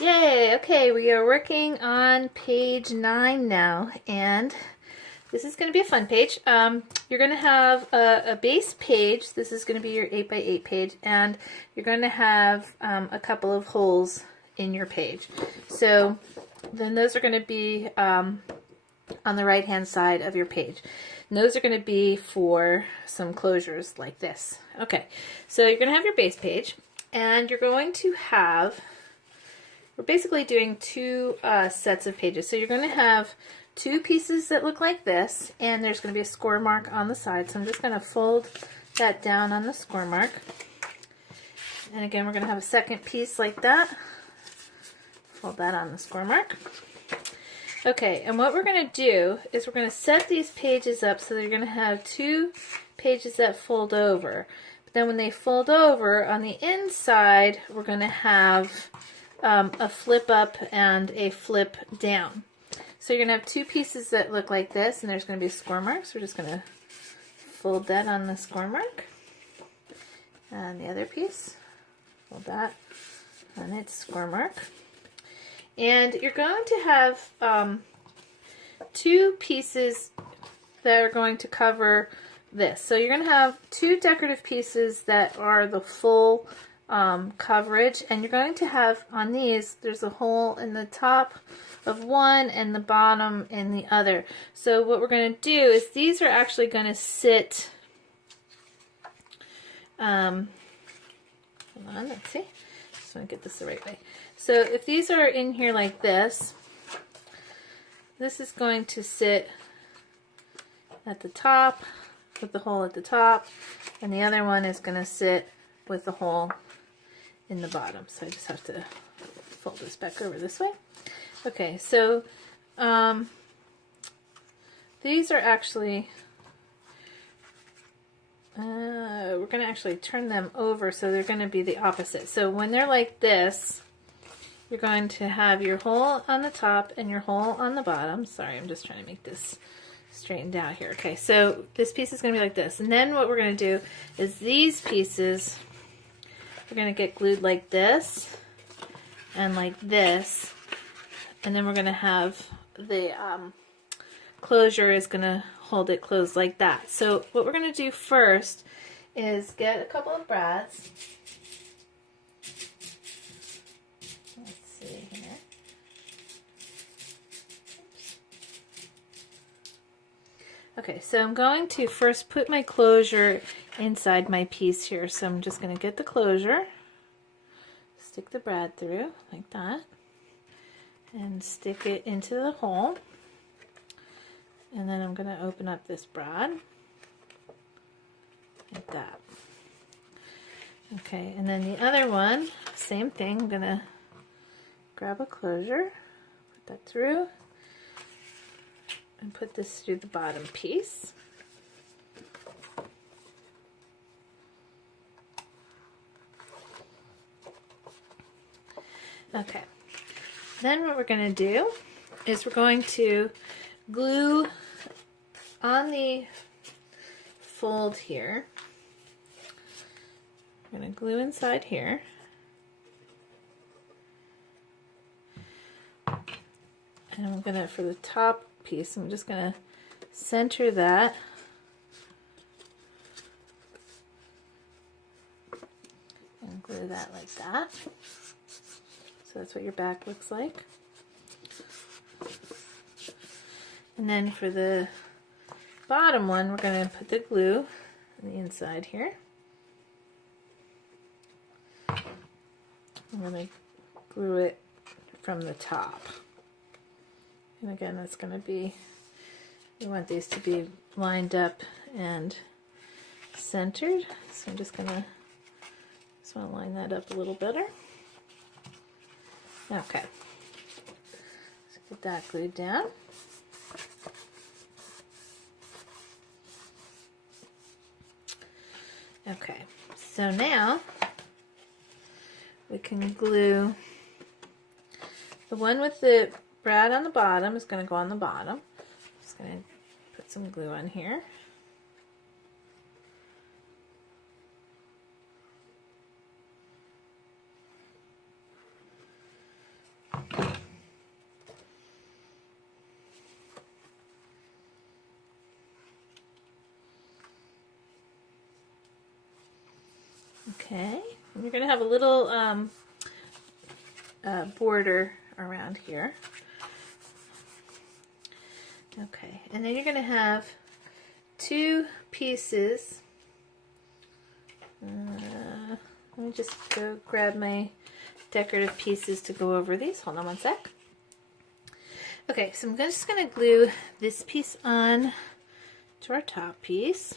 Yay! Okay, we are working on page 9 now, and this is going to be a fun page. You're going to have a base page. This is going to be your 8x8 page, and you're going to have a couple of holes in your page. So then those are going to be on the right hand side of your page. And those are going to be for some closures like this. Okay, so you're going to have your base page, and you're going to have, we're basically doing two sets of pages. So you're going to have two pieces that look like this, and there's going to be a score mark on the side. So I'm just going to fold that down on the score mark. And again, we're going to have a second piece like that. Fold that on the score mark. Okay, and what we're going to do is we're going to set these pages up so that you're going to have two pages that fold over. But then when they fold over, on the inside, we're going to have a flip up and a flip down. So you're going to have two pieces that look like this, and there's going to be score marks. We're just going to fold that on the score mark. And the other piece, fold that on its score mark. And you're going to have two pieces that are going to cover this. So you're going to have two decorative pieces that are the full coverage, and you're going to have on these, there's a hole in the top of one and the bottom in the other. So what we're going to do is these are actually going to sit, hold on, let's see, just want to get this the right way. So if these are in here like this, this is going to sit at the top with the hole at the top, and the other one is going to sit with the hole in the bottom. So I just have to fold this back over this way. Okay, so these are actually, we're going to actually turn them over so they're going to be the opposite. So when they're like this, you're going to have your hole on the top and your hole on the bottom. Sorry, I'm just trying to make this straightened out here. Okay, so this piece is going to be like this. And then what we're going to do is these pieces, we're going to get glued like this and like this. And then we're going to have the closure is going to hold it closed like that. So what we're going to do first is get a couple of brads. Let's see here. Okay, so I'm going to first put my closure inside my piece here. So I'm just going to get the closure, stick the brad through like that, and stick it into the hole. And then I'm going to open up this brad like that. Okay, and then the other one, same thing. I'm going to grab a closure, put that through, and put this through the bottom piece. Okay, then what we're going to do is we're going to glue on the fold here. I'm going to glue inside here. And I'm going to, for the top piece, I'm just going to center that. And glue that like that. So that's what your back looks like. And then for the bottom one, we're going to put the glue on the inside here. I'm going to glue it from the top. And again, that's going to be, you want these to be lined up and centered. So I'm just want to line that up a little better. Okay. Let's get that glued down. Okay, so now we can glue the one with the brad on the bottom is going to go on the bottom. Just going to put some glue on here. Okay, and you're going to have a little border around here. Okay, and then you're going to have two pieces. Let me just go grab my decorative pieces to go over these. Hold on one sec. Okay, so I'm just going to glue this piece on to our top piece.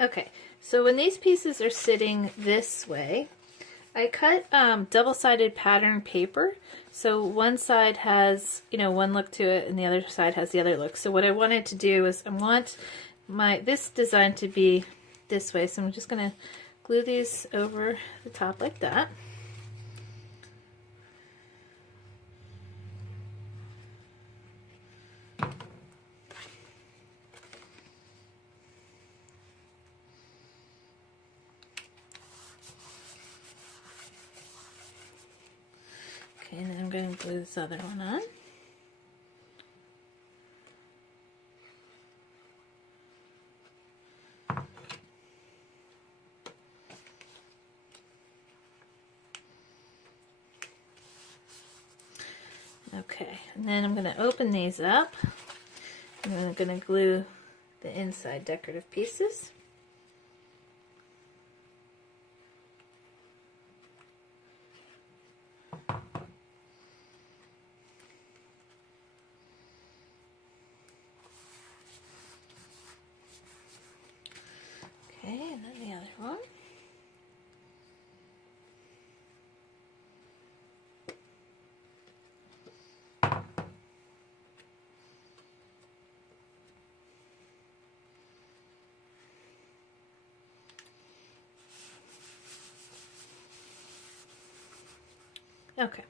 Okay, so when these pieces are sitting this way, I cut double-sided pattern paper. So one side has, one look to it and the other side has the other look. So what I wanted to do is I want this design to be this way. So I'm just going to glue these over the top like that. Okay, and then I'm going to glue this other one on. Okay, and then I'm going to open these up. And I'm going to glue the inside decorative pieces. Okay, and then the other one. Okay,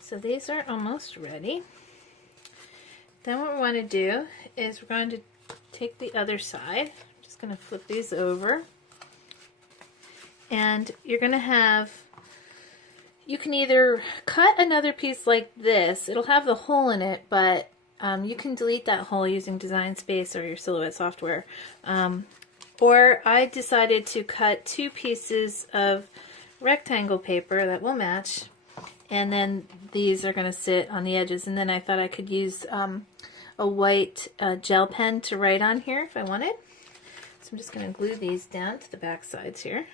so these are almost ready. Then what we want to do is we're going to take the other side. I'm just going to flip these over. And you're going to have, you can either cut another piece like this. It'll have the hole in it, but you can delete that hole using Design Space or your Silhouette software. Or I decided to cut two pieces of rectangle paper that will match. And then these are going to sit on the edges. And then I thought I could use a white gel pen to write on here if I wanted. So I'm just going to glue these down to the back sides here.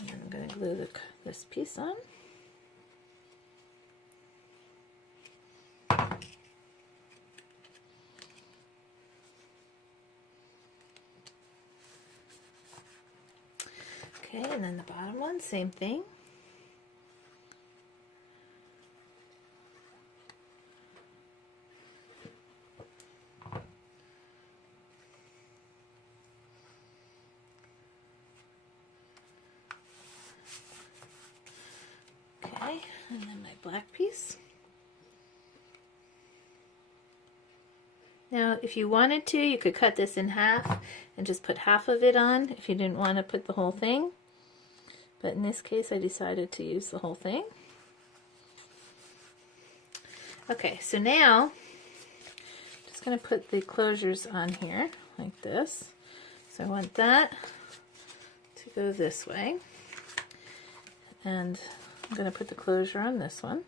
And I'm going to glue this piece on. Okay, and then the bottom one, same thing. Okay, and then my black piece. Now, if you wanted to, you could cut this in half and just put half of it on if you didn't want to put the whole thing. But in this case, I decided to use the whole thing. Okay, so now I'm just going to put the closures on here like this. So I want that to go this way. And I'm going to put the closure on this one.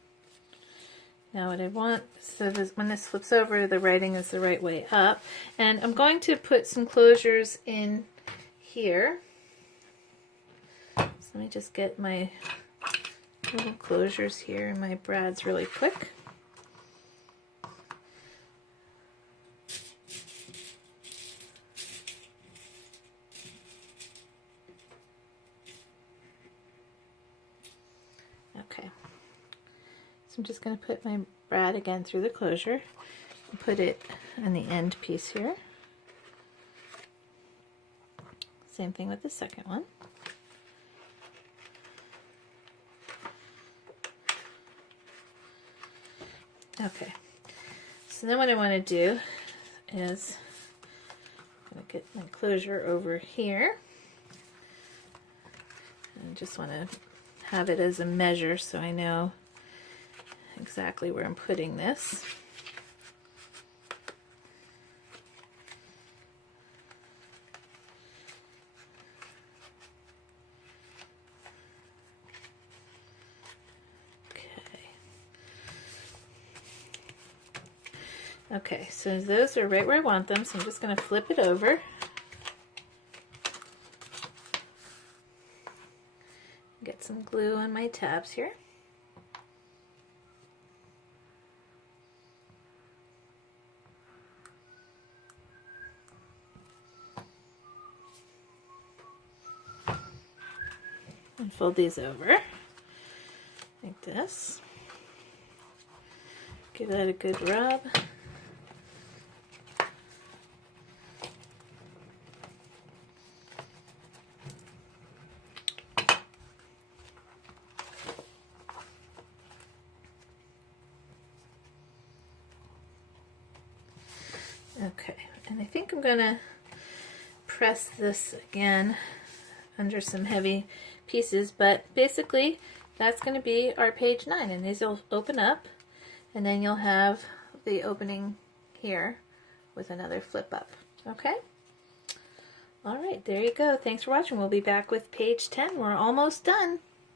Now what I want, so this, when this flips over, the writing is the right way up. And I'm going to put some closures in here. So let me just get my little closures here in my brads really quick. Okay. So I'm just going to put my brad again through the closure and put it on the end piece here. same thing with the second one. Okay, so then what I want to do is I'm going to get my closure over here. I just want to have it as a measure so I know exactly where I'm putting this. Okay, so those are right where I want them, so I'm just going to flip it over. Get some glue on my tabs here. And fold these over like this. Give that a good rub. Okay, and I think I'm gonna press this again under some heavy pieces, but basically that's going to be our page 9, and these will open up, and then you'll have the opening here with another flip up. Okay? Alright, there you go. Thanks for watching. We'll be back with page 10. We're almost done.